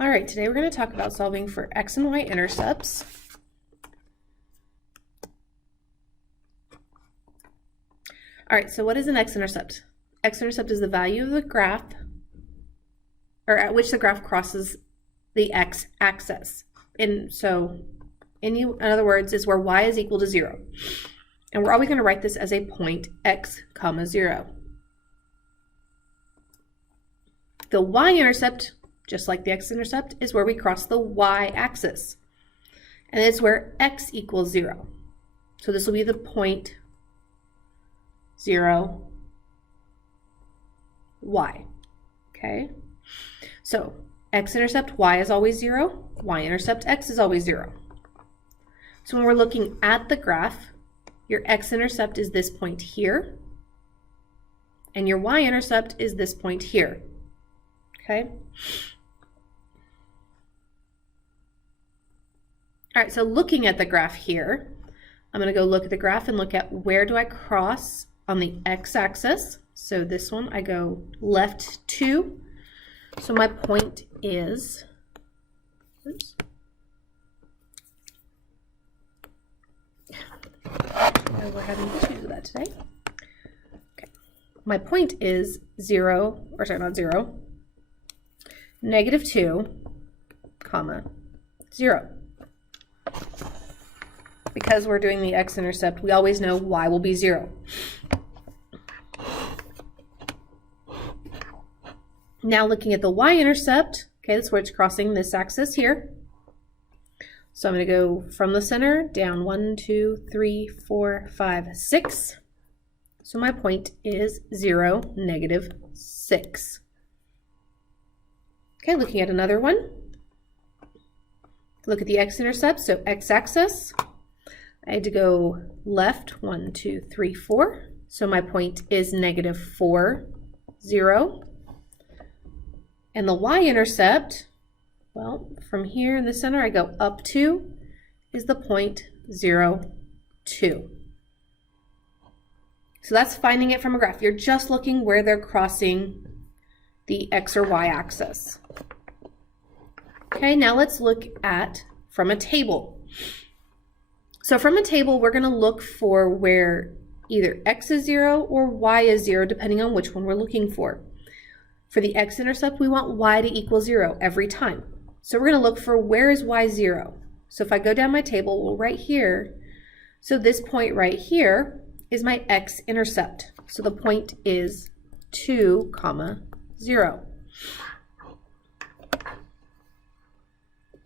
All right, today we're going to talk about solving for x and y intercepts. All right, so what is an x-intercept? X-intercept is the value of the graph, or at which the graph crosses the x-axis. In other words, is where y is equal to 0. And we're always going to write this as a point x, comma 0. The y-intercept, just like the x-intercept, is where we cross the y-axis. And it's where x equals 0. So this will be the point 0, y. Okay? So x-intercept y is always 0, y-intercept x is always 0. So when we're looking at the graph, your x-intercept is this point here, and your y-intercept is this point here. Okay? All right, so looking at the graph here, I'm going to go look at the graph and look at where do I cross on the x-axis. So this one, I go left 2. So my point is, oops. We're having issues with that today. Okay. My point is 0, or sorry, not 0, -2, comma 0. Because we're doing the x-intercept, we always know y will be 0. Now looking at the y-intercept, okay, that's where it's crossing this axis here. So I'm going to go from the center down 1, 2, 3, 4, 5, 6. So my point is 0, -6. Okay, looking at another one. Look at the x-intercept, so x-axis. I had to go left 1, 2, 3, 4. So my point is -4, 0. And the y-intercept, well, from here in the center, I go up 2, is the point 0, 2. So that's finding it from a graph. You're just looking where they're crossing the x or y axis. Okay, now let's look at from a table. So from a table, we're going to look for where either x is 0 or y is 0, depending on which one we're looking for. For the x-intercept, we want y to equal 0 every time. So we're going to look for where is y 0. So if I go down my table, well, right here, so this point right here is my x-intercept. So the point is 2, comma 0.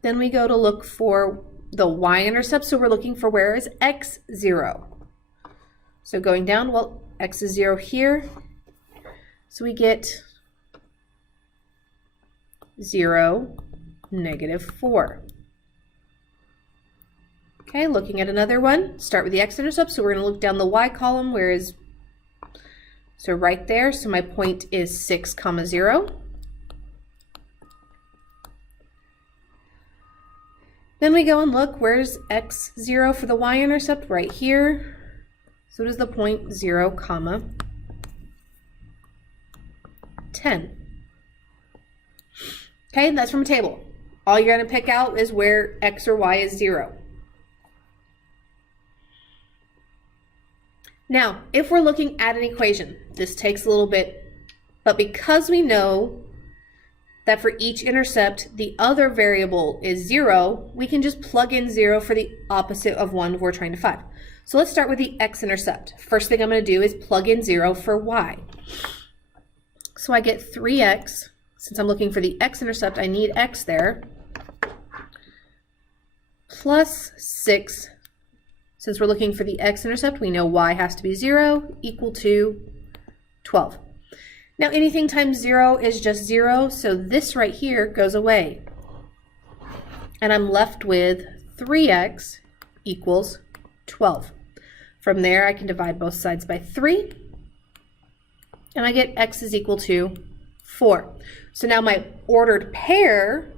Then we go to look for the y-intercept, so we're looking for where is x 0. So going down, well, x is 0 here, so we get 0, -4. Okay, looking at another one, start with the x-intercept, so we're going to look down the y column, where is, so right there, so my point is 6, comma 0. Then we go and look, where's x 0 for the y-intercept? Right here. So it is the point 0, comma 10. Okay, that's from a table. All you're going to pick out is where x or y is 0. Now, if we're looking at an equation, this takes a little bit, but because we know that for each intercept, the other variable is 0, we can just plug in 0 for the opposite of 1 we're trying to find. So let's start with the x-intercept. First thing I'm going to do is plug in 0 for y. So I get 3x. Since I'm looking for the x-intercept, I need x there. Plus 6. Since we're looking for the x-intercept, we know y has to be 0, equal to 12. Now anything times 0 is just 0, so this right here goes away. And I'm left with 3x equals 12. From there, I can divide both sides by 3, and I get x is equal to 4. So now my ordered pair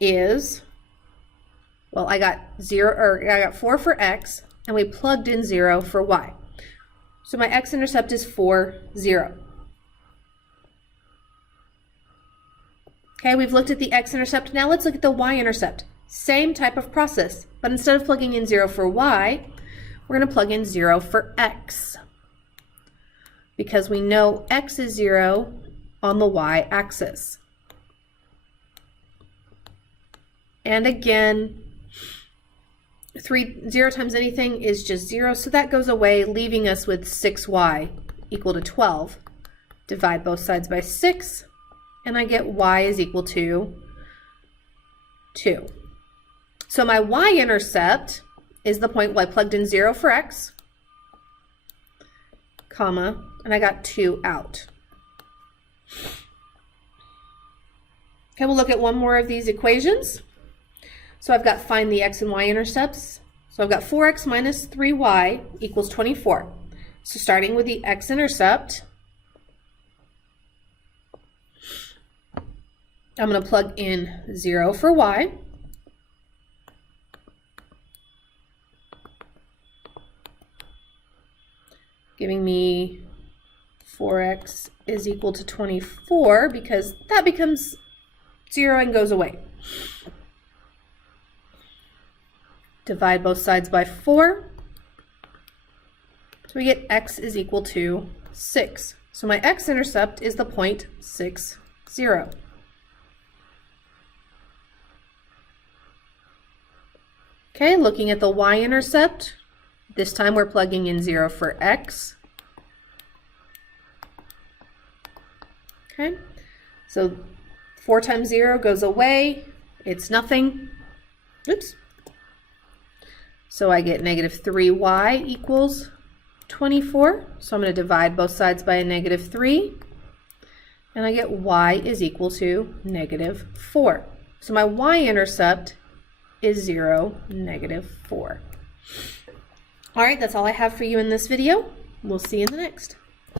is, well, I got 4 for x, and we plugged in 0 for y. So my x-intercept is 4, 0. Okay, we've looked at the x-intercept. Now let's look at the y-intercept. Same type of process, but instead of plugging in 0 for y, we're going to plug in 0 for x. Because we know x is 0 on the y-axis. And again, 0 times anything is just 0, so that goes away, leaving us with 6y equal to 12. Divide both sides by 6, and I get y is equal to 2. So my y-intercept is the point where I plugged in 0 for x, comma, and I got 2 out. Okay, we'll look at one more of these equations. So I've got find the x and y-intercepts. So I've got 4x minus 3y equals 24. So starting with the x-intercept, I'm going to plug in 0 for y. Giving me 4x is equal to 24 because that becomes 0 and goes away. Divide both sides by 4. So we get x is equal to 6. So my x-intercept is the point 6, 0. Okay, looking at the y-intercept, this time we're plugging in 0 for x. Okay, so 4 times 0 goes away. It's nothing. Oops. So I get negative 3y equals 24. So I'm going to divide both sides by a negative 3. And I get y is equal to negative 4. So my y-intercept is 0, negative 4. All right, that's all I have for you in this video. We'll see you in the next.